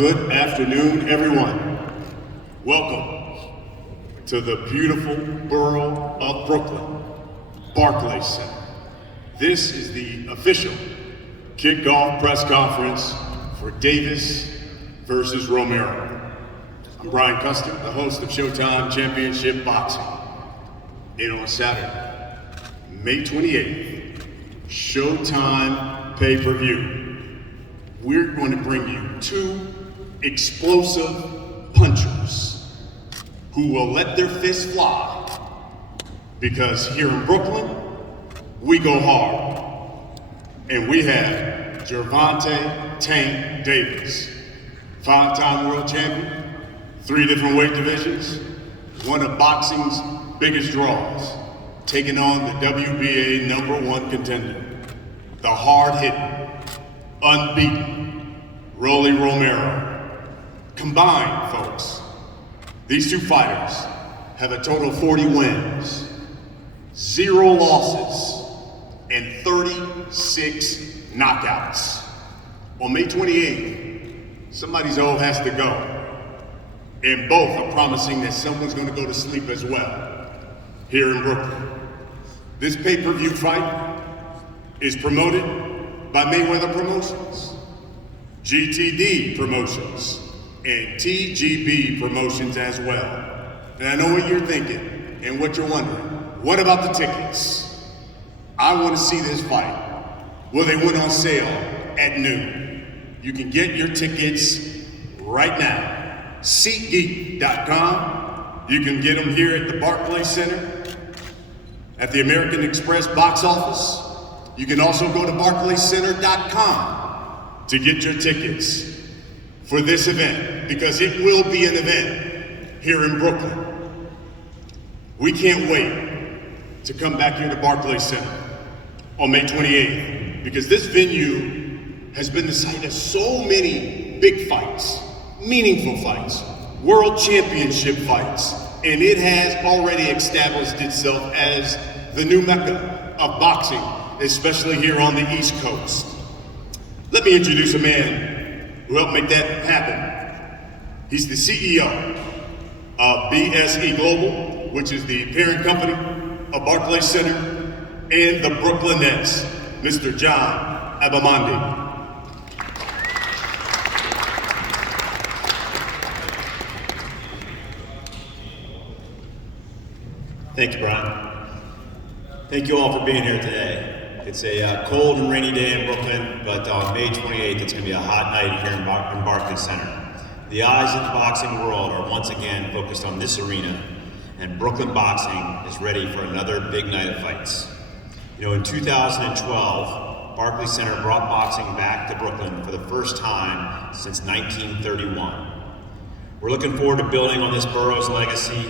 Good afternoon, everyone. Welcome to the beautiful borough of Brooklyn, Barclays Center. This is the official kickoff press conference for Davis versus Romero. I'm Brian Custer, the host of Showtime Championship Boxing. And on Saturday, May 28th, Showtime pay-per-view, we're going to bring you two explosive punchers who will let their fists fly, because here in Brooklyn, we go hard. And we have Gervonta "Tank" Davis, 5-time world champion, 3 different weight divisions, one of boxing's biggest draws, taking on the WBA #1 contender, the hard-hitting, unbeaten Rolando Romero. Combined, folks, these two fighters have a total of 40 wins, 0 losses, and 36 knockouts. On May 28th, somebody's old has to go, and both are promising that someone's going to go to sleep as well here in Brooklyn. This pay-per-view fight is promoted by Mayweather Promotions, GTD Promotions, and TGB Promotions as well. And I know what you're thinking and what you're wondering. What about the tickets? I want to see this fight. Well, they went on sale at noon. You can get your tickets right now. SeatGeek.com. You can get them here at the Barclays Center, at the American Express box office. You can also go to BarclaysCenter.com to get your tickets for this event, because it will be an event here in Brooklyn. We can't wait to come back here to Barclays Center on May 28th, because this venue has been the site of so many big fights, meaningful fights, world championship fights, and it has already established itself as the new mecca of boxing, especially here on the East Coast. Let me introduce a man who helped make that happen. He's the CEO of BSE Global, which is the parent company of Barclays Center and the Brooklyn Nets, Mr. John Abamandi. Thank you, Brian. Thank you all for being here today. It's a cold and rainy day in Brooklyn, but on May 28th, it's going to be a hot night here in Barclays Center. The eyes of the boxing world are once again focused on this arena, and Brooklyn boxing is ready for another big night of fights. You know, in 2012, Barclays Center brought boxing back to Brooklyn for the first time since 1931. We're looking forward to building on this borough's legacy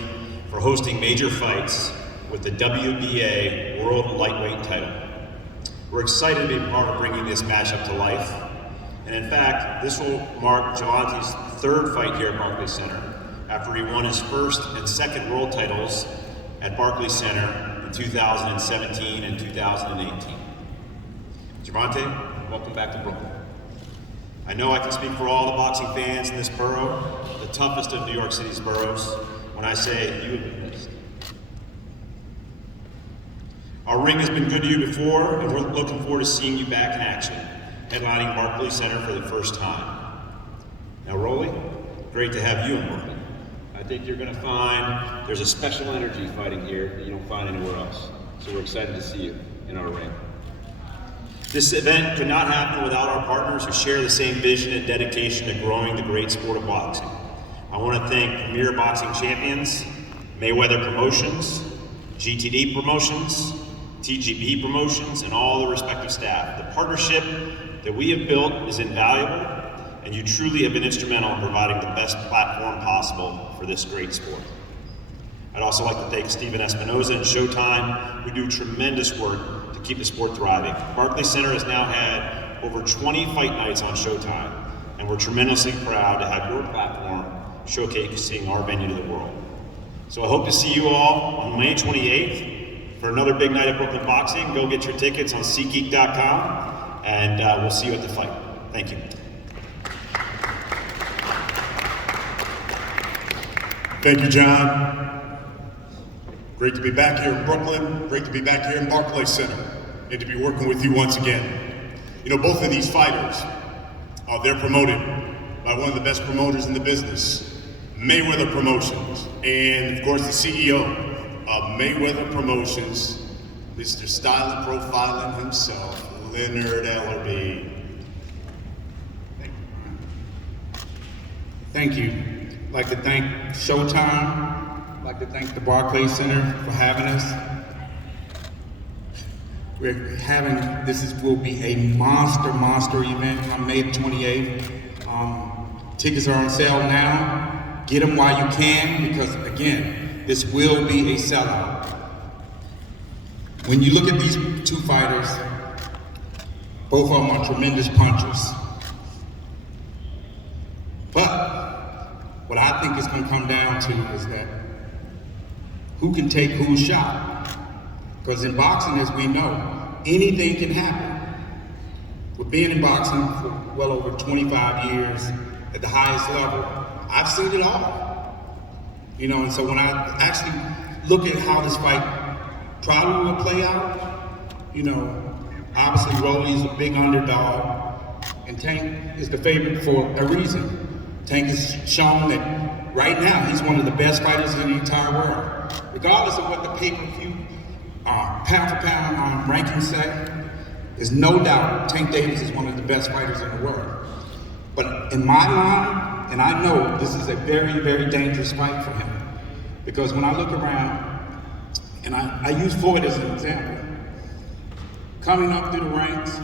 for hosting major fights with the WBA World Lightweight title. We're excited to be part of bringing this matchup to life. And in fact, this will mark Gervonta's 3rd fight here at Barclays Center, after he won his 1st and 2nd world titles at Barclays Center in 2017 and 2018. Gervonta, welcome back to Brooklyn. I know I can speak for all the boxing fans in this borough, the toughest of New York City's boroughs, when I say you have been missed. Our ring has been good to you before, and we're looking forward to seeing you back in action, headlining Barclays Center for the first time. Now, Rolly, great to have you in Brooklyn. I think you're going to find there's a special energy fighting here that you don't find anywhere else. So we're excited to see you in our ring. This event could not happen without our partners who share the same vision and dedication to growing the great sport of boxing. I want to thank Premier Boxing Champions, Mayweather Promotions, GTD Promotions, TGB Promotions, and all the respective staff. The partnership that we have built is invaluable, and you truly have been instrumental in providing the best platform possible for this great sport. I'd also like to thank Stephen Espinoza and Showtime, who do tremendous work to keep the sport thriving. Barclays Center has now had over 20 fight nights on Showtime, and we're tremendously proud to have your platform showcasing our venue to the world. So I hope to see you all on May 28th for another big night of Brooklyn boxing. Go get your tickets on SeatGeek.com, and we'll see you at the fight. Thank you. Thank you, John. Great to be back here in Brooklyn. Great to be back here in Barclays Center and to be working with you once again. You know, both of these fighters, they're promoted by one of the best promoters in the business, Mayweather Promotions, and of course the CEO of Mayweather Promotions, Mr. Styling Profiling himself, Leonard Ellerbe. Thank you. I'd like to thank Showtime. I'd like to thank the Barclays Center for having us. Will be a monster event on May 28th. Tickets are on sale now. Get them while you can, because again, this will be a sellout. When you look at these two fighters, both of them are tremendous punchers. But what I think it's going to come down to is that who can take whose shot? Because in boxing, as we know, anything can happen. With being in boxing for well over 25 years at the highest level, I've seen it all. You know, and so when I actually look at how this fight probably will play out, you know, obviously Rolly is a big underdog, and Tank is the favorite for a reason. Tank has shown that right now he's one of the best fighters in the entire world. Regardless of what the pay-per-view pound for pound rankings say, there's no doubt Tank Davis is one of the best fighters in the world. But in my mind, and I know this is a very dangerous fight for him, because when I look around, and I use Floyd as an example, coming up through the ranks,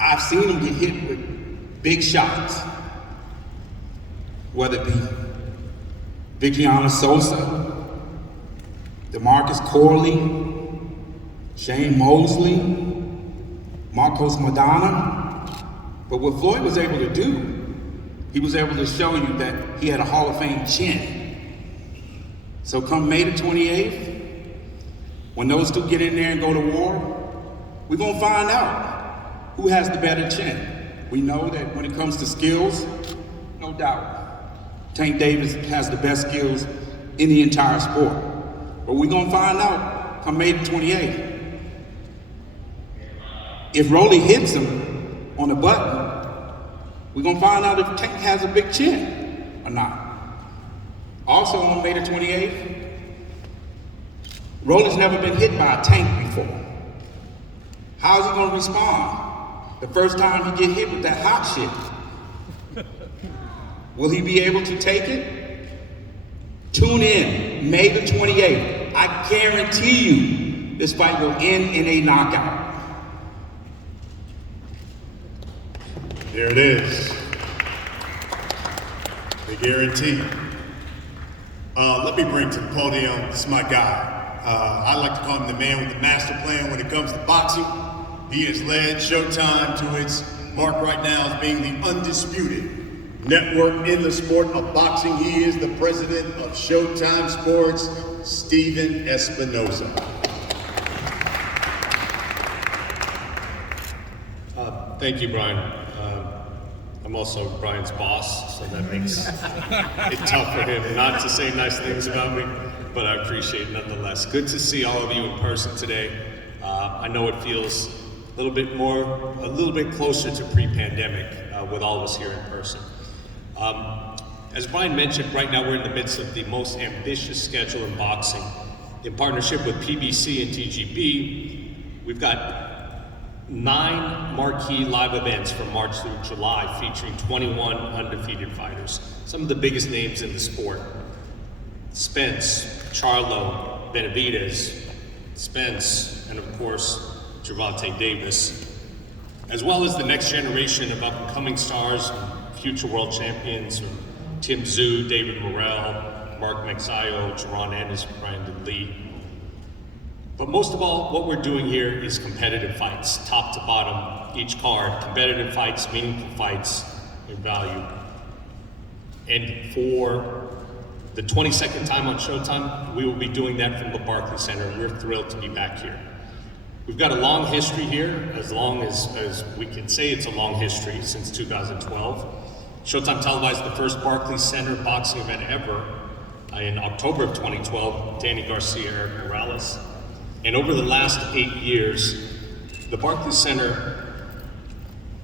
I've seen him get hit with big shots, whether it be Vickiana Sosa, DeMarcus Corley, Shane Mosley, Marcos Madonna. But what Floyd was able to do, he was able to show you that he had a Hall of Fame chin. So come May the 28th, when those two get in there and go to war, we're gonna find out who has the better chin. We know that when it comes to skills, no doubt, Tank Davis has the best skills in the entire sport. But we're gonna find out come May the 28th. If Rolly hits him on the button, we're gonna find out if Tank has a big chin or not. Also on May the 28th, Rolly's never been hit by a Tank before. How is he gonna respond the first time he get hit with that hot shit? Will he be able to take it? Tune in, May the 28th. I guarantee you this fight will end in a knockout. There it is. The guarantee. Let me bring to the podium, this is my guy. I like to call him the man with the master plan when it comes to boxing. He has led Showtime to its mark right now as being the undisputed network in the sport of boxing. He is the president of Showtime Sports, Steven Espinoza. Thank you, Brian. I'm also Brian's boss, so that makes it tough for him not to say nice things about me, but I appreciate it nonetheless. Good to see all of you in person today. I know it feels a little bit closer to pre-pandemic with all of us here in person. As Brian mentioned, right now we're in the midst of the most ambitious schedule in boxing. In partnership with PBC and TGB, we've got 9 marquee live events from March through July featuring 21 undefeated fighters. Some of the biggest names in the sport: Spence, Charlo, Benavidez, Spence, and of course, Gervonta Davis, as well as the next generation of up-and-coming stars, future world champions, Tim Tszyu, David Morrell, Mark Magsayo, Jaron Ennis, Brandon Lee. But most of all, what we're doing here is competitive fights, top to bottom, each card, competitive fights, meaningful fights, in value. And for the 22nd time on Showtime, we will be doing that from the Barclays Center, and we're thrilled to be back here. We've got a long history here, as long as we can say it's a long history, since 2012. Showtime televised the first Barclays Center boxing event ever in October of 2012, Danny Garcia, Eric Morales. And over the last 8 years, the Barclays Center,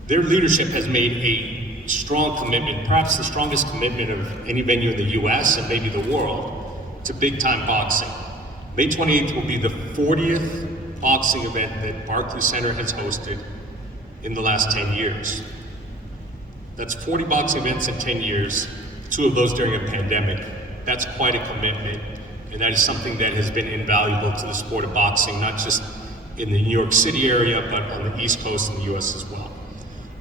their leadership has made a strong commitment, perhaps the strongest commitment of any venue in the US and maybe the world, to big time boxing. May 28th will be the 40th boxing event that Barclays Center has hosted in the last 10 years. That's 40 boxing events in 10 years, 2 of those during a pandemic. That's quite a commitment, and that is something that has been invaluable to the sport of boxing, not just in the New York City area, but on the East Coast and the US as well.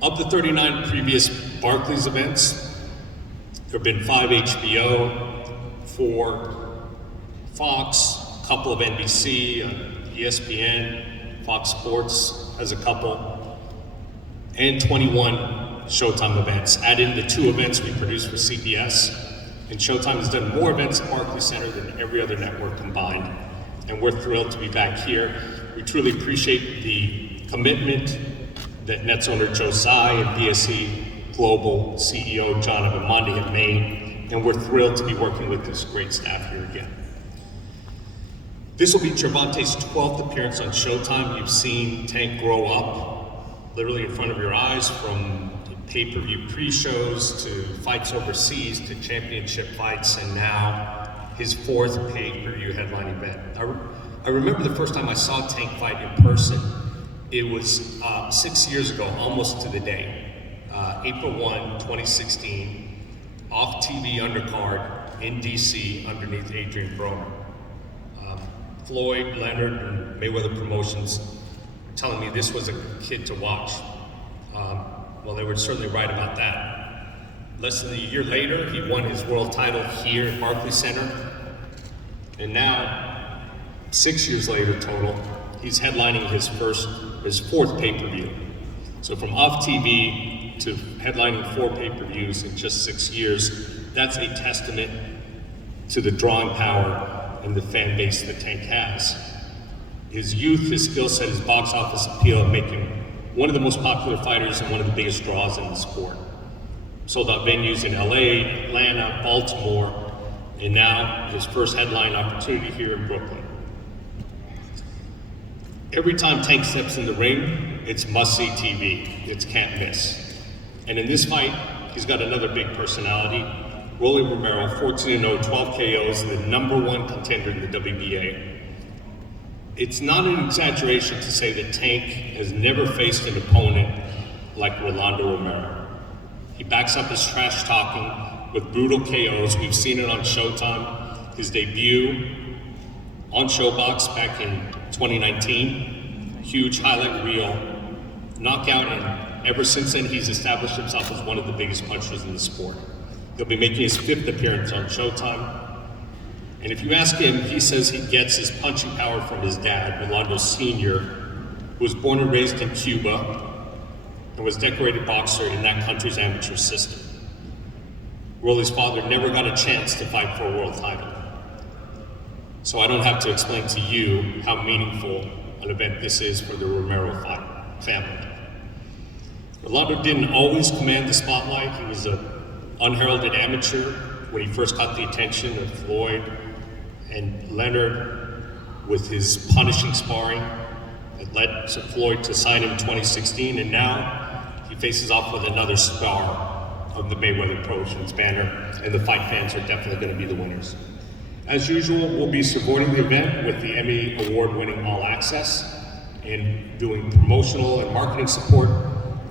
Of the 39 previous Barclays events, there have been 5 HBO, 4 Fox, a couple of NBC, ESPN, Fox Sports has a couple, and 21 Showtime events. Add in the 2 events we produce for CBS, and Showtime has done more events at Barclays Center than every other network combined. And we're thrilled to be back here. We truly appreciate the commitment that Nets owner Joe Tsai and BSE Global CEO John Abamonde have made, and we're thrilled to be working with this great staff here again. This will be Gervonta's 12th appearance on Showtime. You've seen Tank grow up literally in front of your eyes, from pay-per-view pre-shows to fights overseas to championship fights, and now his 4th pay-per-view headline event. I remember the first time I saw Tank fight in person. It was 6 years ago, almost to the day. April 1, 2016, off TV undercard in DC underneath Adrian Broner. Floyd, Leonard, and Mayweather Promotions were telling me this was a kid to watch. Well, they were certainly right about that. Less than a year later, he won his world title here at Barclays Center. And now, 6 years later total, he's headlining his 4th pay-per-view. So from off TV to headlining 4 pay-per-views in just 6 years, that's a testament to the drawing power and the fan base that Tank has. His youth, his skill set, his box office appeal make him one of the most popular fighters and one of the biggest draws in the sport. Sold out venues in LA, Atlanta, Baltimore, and now his first headline opportunity here in Brooklyn. Every time Tank steps in the ring, it's must-see TV. It's can't miss. And in this fight, he's got another big personality. Rolando Romero, 14-0, 12 KOs, the #1 contender in the WBA. It's not an exaggeration to say that Tank has never faced an opponent like Rolando Romero. He backs up his trash talking with brutal KOs. We've seen it on Showtime. His debut on Showbox back in 2019, huge highlight reel, knockout, and ever since then he's established himself as one of the biggest punchers in the sport. He'll be making his 5th appearance on Showtime. And if you ask him, he says he gets his punching power from his dad, Rolando Sr., who was born and raised in Cuba and was decorated boxer in that country's amateur system. Rolly's father never got a chance to fight for a world title. So I don't have to explain to you how meaningful an event this is for the Romero family. Rolando didn't always command the spotlight. He was an unheralded amateur when he first caught the attention of Floyd and Leonard with his punishing sparring that led to Floyd to sign him in 2016, and now he faces off with another star of the Mayweather Promotions banner, and the fight fans are definitely going to be the winners. As usual, we'll be supporting the event with the Emmy Award-winning All Access and doing promotional and marketing support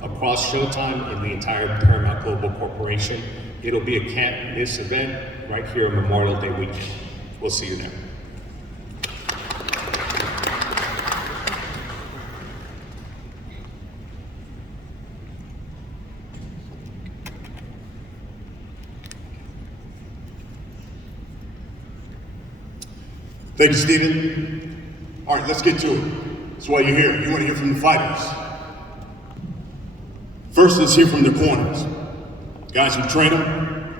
across Showtime and the entire Paramount Global Corporation. It'll be a can't-miss event right here on Memorial Day weekend. We'll see you there. Thank you, Stephen. All right, let's get to it. That's why you're here. You want to hear from the fighters. First, let's hear from the corners. Guys who train them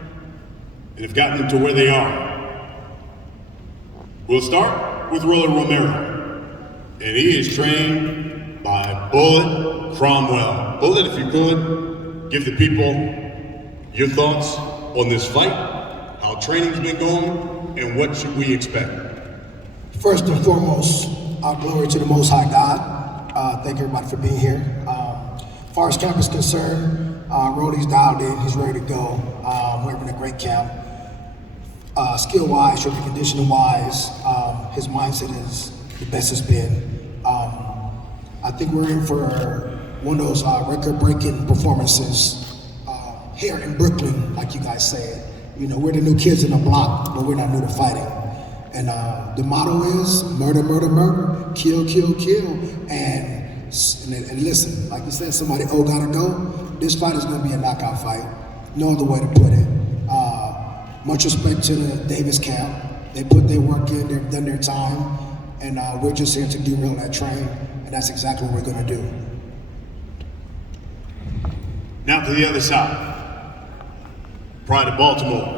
and have gotten them to where they are. We'll start with Rolando Romero. And he is trained by Bullet Cromwell. Bullet, if you could, give the people Your thoughts on this fight, how training's been going, and what should we expect? First and foremost, glory to the Most High God. Thank everybody for being here. As far as camp is concerned, Roddy's dialed in, he's ready to go. We're having a great camp. Skill-wise, strength and conditioning-wise, his mindset is the best it's been. I think we're in for one of those record-breaking performances here in Brooklyn, like you guys said. You know, we're the new kids in the block, but we're not new to fighting. And the motto is murder, murder, murder, kill, kill, kill. And listen, like you said, somebody gotta go. This fight is gonna be a knockout fight. No other way to put it. Much respect to the Davis camp. They put their work in, they've done their time, and we're just here to derail that train, and that's exactly what we're gonna do. Now to the other side. Pride of Baltimore.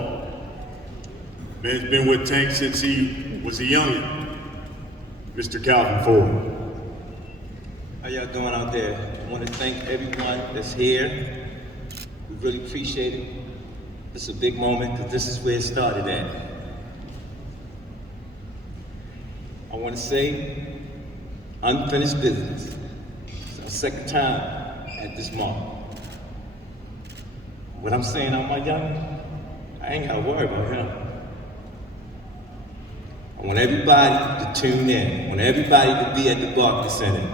Man's been with Tank since he was a youngin'. Mr. Calvin Ford. How y'all doing out there? I want to thank everyone that's here. We really appreciate it. It's a big moment because this is where it started at. I want to say, unfinished business. It's our second time at this mark. What I'm saying out my young, I ain't gotta worry about him. I want everybody to tune in. I want everybody to be at the Barclays Center.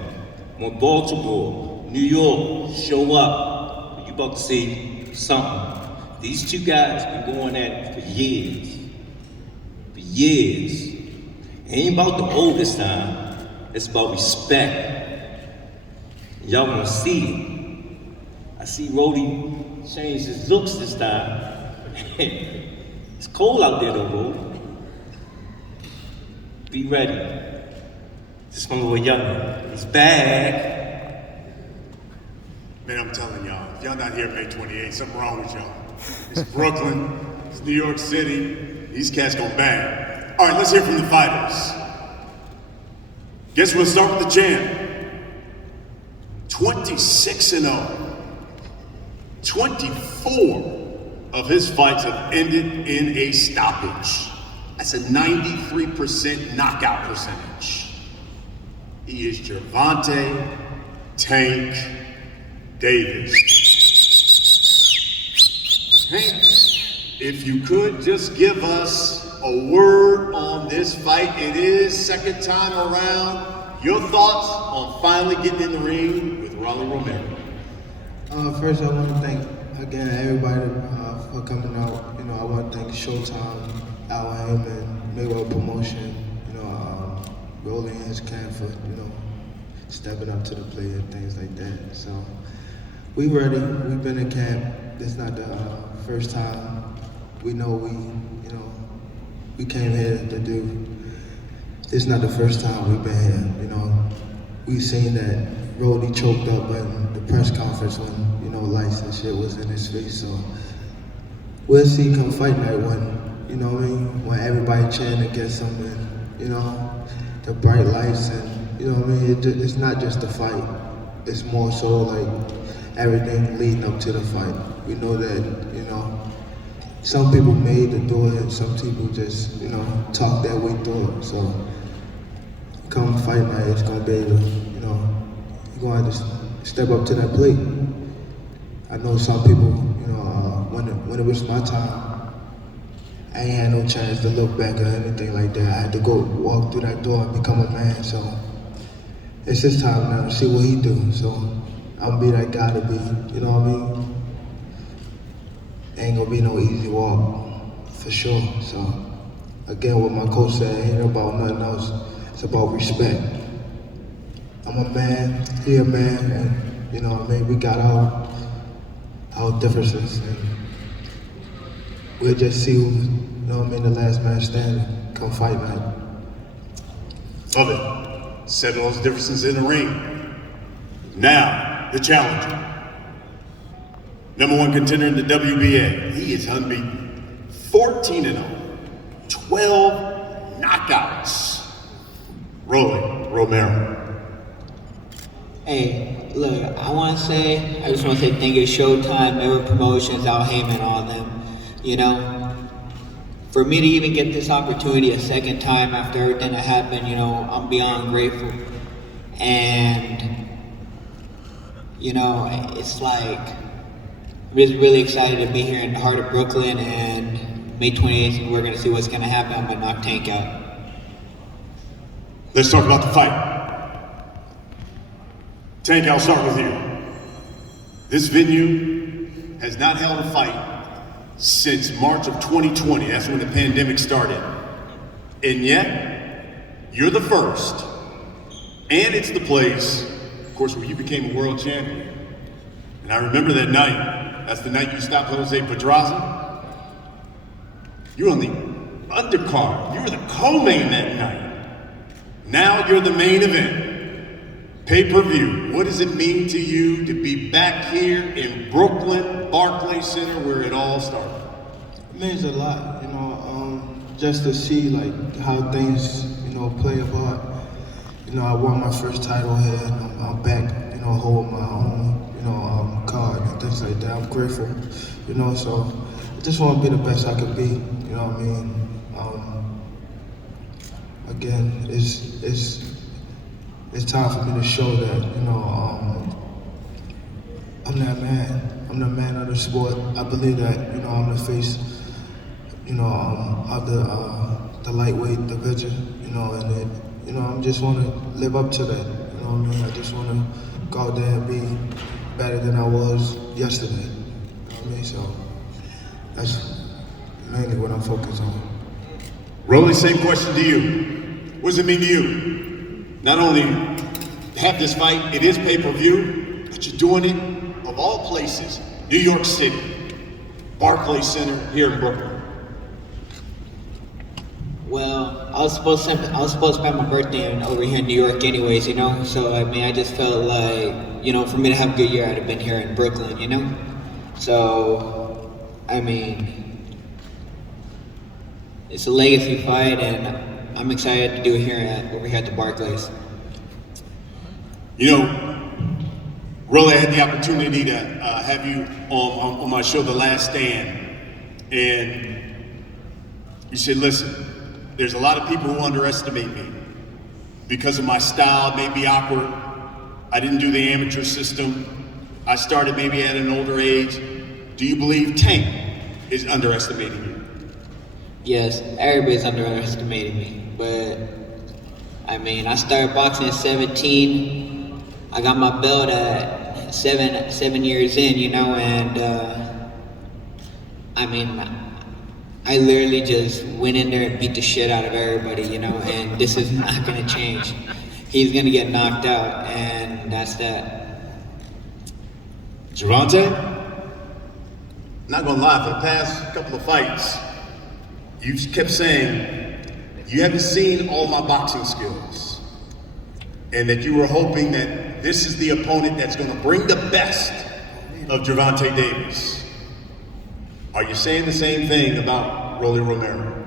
I want Baltimore, New York, show up. You about to see something. These two guys been going at it for years. For years. It ain't about the oldest time. It's about respect. Y'all gonna see it. I see Roddy change his looks this time. It's cold out there though, Roddy. Be ready. This one little young, he's bad. Man, I'm telling y'all, if y'all not here May 28th, something wrong with y'all. It's Brooklyn, it's New York City, these cats gon' bang. All right, let's hear from the fighters. Guess we'll start with the champ. 26-0. 24 of his fights have ended in a stoppage. That's a 93% knockout percentage. He is Gervonta Tank Davis. Tank, if you could just give us a word on this fight. It is second time around. Your thoughts on finally getting in the ring with Rolando Romero? First, I want to thank again everybody for coming out. You know, I want to thank Showtime, Al and Mayweather Promotion. You know, Rolling his camp for stepping up to the plate and things like that. So we ready. We've been in camp. This is not the first time. We know we came here to do. This is not the first time we've been here. You know, we've seen that Roddy choked up in the press conference when lights and shit was in his face. So we'll see come fight night when everybody cheering against him and the bright lights and it's not just the fight. It's more so like everything leading up to the fight. We know that some people made to do it and some people just talk their way through it. So come fight night, it's gonna be able to you're gonna have to step up to that plate. I know some people, when it was my time, I ain't had no chance to look back or anything like that. I had to go walk through that door and become a man. So it's his time now to see what he do. So I'm gonna be that guy to be, you know what I mean? Ain't gonna be no easy walk, for sure. So again, what my coach said, it ain't about nothing else. It's about respect. I'm a man, he a man, and we got our differences, and we'll just see who's, the last man standing come fight night. Love it. Settle those differences in the ring. Now, the challenger. #1 contender in the WBA. He is unbeaten. 14-0. 12 knockouts. Rolando Romero. Hey, look, I just want to say thank you to Showtime, Ever Promotions, Al Heyman, all of them. You know, for me to even get this opportunity a second time after everything that happened, you know, I'm beyond grateful. And, you know, it's like, I'm just really excited to be here in the heart of Brooklyn, and May 28th, we're gonna see what's gonna happen. I'm gonna knock Tank out. Let's talk about the fight. Tank, I'll start with you. This venue has not held a fight since March of 2020. That's when the pandemic started. And yet, you're the first. And it's the place, of course, where you became a world champion. And I remember that night. That's the night you stopped Jose Pedraza. You were on the undercard. You were the co-main that night. Now you're the main event. Pay-per-view. What does it mean to you to be back here in Brooklyn, Barclays Center, where it all started? It means a lot, you know, just to see like how things, you know, play about. You know, I won my first title here, and I'm back, you know, holding my own, you know, card and things like that. I'm grateful, you know, so I just want to be the best I could be, you know what I mean? Again, it's time for me to show that, you know, I'm that man. I'm the man of the sport. I believe that, you know, I'm the face, you know, of the lightweight division, you know, and it, you know, I just want to live up to that, you know what I mean? I just want to go out there and be better than I was yesterday, you know what I mean? So that's mainly what I'm focused on. Rolly, same question to you. What does it mean to you? Not only have this fight, it is pay-per-view, but you're doing it, of all places, New York City, Barclays Center here in Brooklyn. Well, I was supposed to spend my birthday over here in New York anyways, you know? So, I mean, I just felt like, you know, for me to have a good year, I'd have been here in Brooklyn, you know? So, I mean, it's a legacy fight, and I'm excited to do it over here at the Barclays. You know, Rolly, I had the opportunity to have you on my show, The Last Stand, and you said, listen, there's a lot of people who underestimate me because of my style. It may be awkward. I didn't do the amateur system. I started maybe at an older age. Do you believe Tank is underestimating you? Yes, everybody's underestimating me, but I mean, I started boxing at 17. I got my belt at seven years in, you know, and I mean, I literally just went in there and beat the shit out of everybody, you know, and this is not gonna change. He's gonna get knocked out, and that's that. Gervonta, not gonna lie, for the past couple of fights, you kept saying you haven't seen all my boxing skills, and that you were hoping that this is the opponent that's gonna bring the best of Gervonta Davis. Are you saying the same thing about Rolando Romero?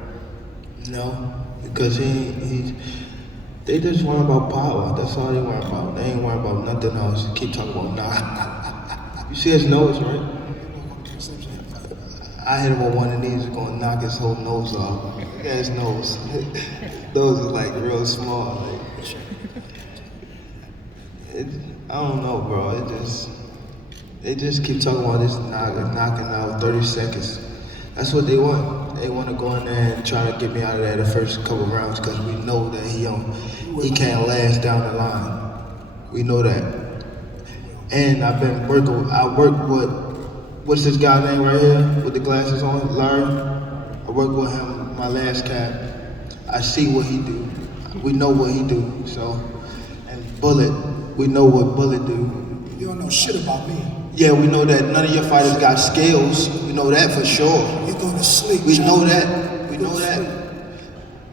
No, because they just worry about power. That's all they worry about. They ain't worry about nothing else. Keep talking about knocking. You see his nose, right? I hit him with one of these, gonna knock his whole nose off. Look at his nose. Those are like real small. Like, I don't know, bro. They just keep talking about this knocking out 30 seconds. That's what they want. They want to go in there and try to get me out of there the first couple rounds because we know that he can't last down the line. We know that. And I've been working. I work with what's this guy name right here with the glasses on, Larry. I work with him my last camp. I see what he do. We know what he do. So, and Bullet, we know what Bullet do. You don't know shit about me. Yeah, we know that none of your fighters got skills. We know that for sure. You're going to sleep. We John. know that. We know that.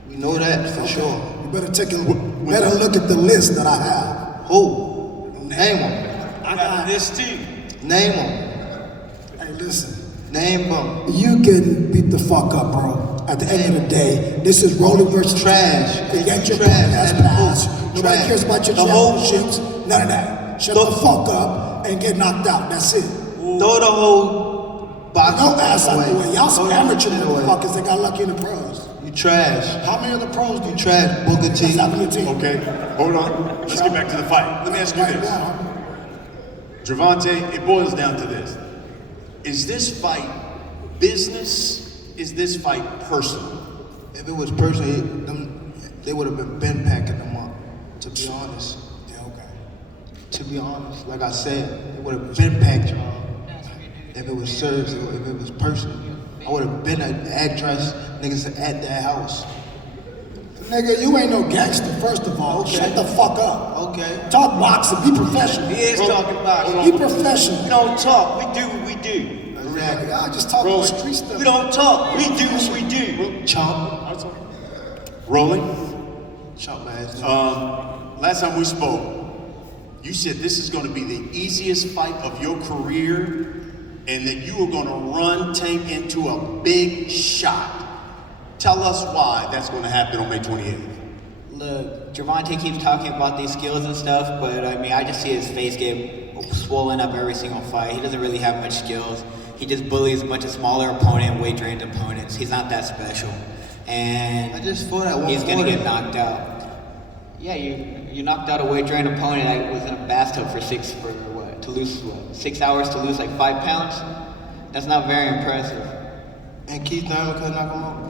We know that for sure. You better take a better look at the list that I have. Who? Name them. I got this too. Name them. Hey, listen. Name them. You can beat the fuck up, bro. At the end of the day, this is Rolling versus Trash. Forget your Trash. podcast pass. Nobody Trash. cares about your The whole championships. None of that. shut the fuck up, and get knocked out. That's it. Throw the whole box. No ass out the way. Y'all some Throw amateur it away. motherfuckers that got lucky in the pros. You trash. How many of the pros do You trash. Booker T. That's happened to your team. Okay, hold on. Let's get back to the fight. Let me ask you Right this. now. Gervonta, it boils down to this. Is this fight business? Is this fight personal? If it was personal, they would have been packing them up. To be honest. Yeah, okay. To be honest, like I said, it would have been packed, y'all. If it was serious, if it was personal, I would have been at the address, niggas at that house. Nigga, you ain't no gangster, first of all. Okay. Shut the fuck up. Okay. Talk boxing, be professional. He is talking boxing. Be professional. We don't talk, we do what we do. Exactly. Y'all just talking Rolling. street stuff. We don't talk, we do what we do. Chump. Rolling. Chump ass. Last time we spoke, you said this is going to be the easiest fight of your career and that you are going to run Tank into a big shot. Tell us why that's going to happen on May 28th. Look, Gervonta keeps talking about these skills and stuff, but I mean, I just see his face get swollen up every single fight. He doesn't really have much skills. He just bullies a bunch of smaller opponent, weight-drained opponents. He's not that special. And I just fought at he's gonna 140. get knocked out. Yeah, you knocked out a weight-drained opponent that was in a bathtub for 6 hours to lose like 5 pounds? That's not very impressive. And Keith Thurman couldn't knock him out.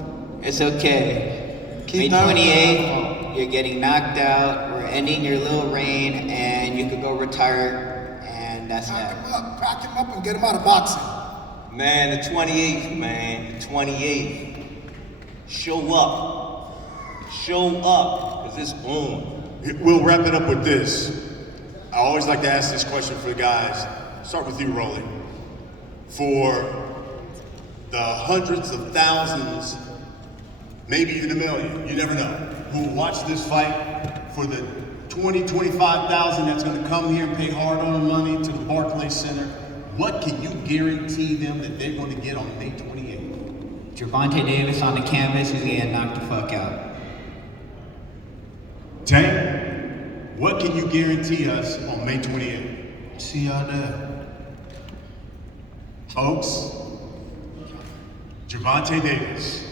It's okay. Keep May down. 28th, you're getting knocked out. We're ending your little reign, and you could go retire, and that's that. Pack him up and get him out of boxing. Man, the 28th, man, the 28th. Show up. Show up, because it's on. We'll wrap it up with this. I always like to ask this question for the guys. Start with you, Rolly. For the hundreds of thousands, maybe even a million, you never know, who will watch this fight, for the 20, 25,000 that's going to come here and pay hard-earned money to the Barclays Center, what can you guarantee them that they're going to get on May 28th? Gervonta Davis on the canvas is gonna get knocked the fuck out. Tank, what can you guarantee us on May 28th? See y'all there. Folks, Gervonta Davis,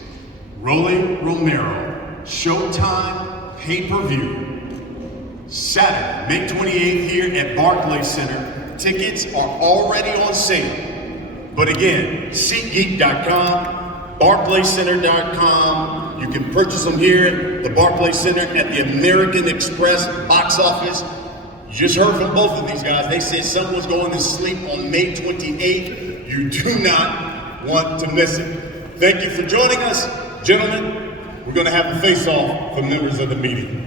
Rolando Romero, Showtime pay-per-view, Saturday, May 28th here at Barclays Center. Tickets are already on sale. But again, SeatGeek.com, BarclaysCenter.com. You can purchase them here at the Barclays Center at the American Express box office. You just heard from both of these guys. They said someone's going to sleep on May 28th. You do not want to miss it. Thank you for joining us. Gentlemen, we're going to have a face-off for members of the media.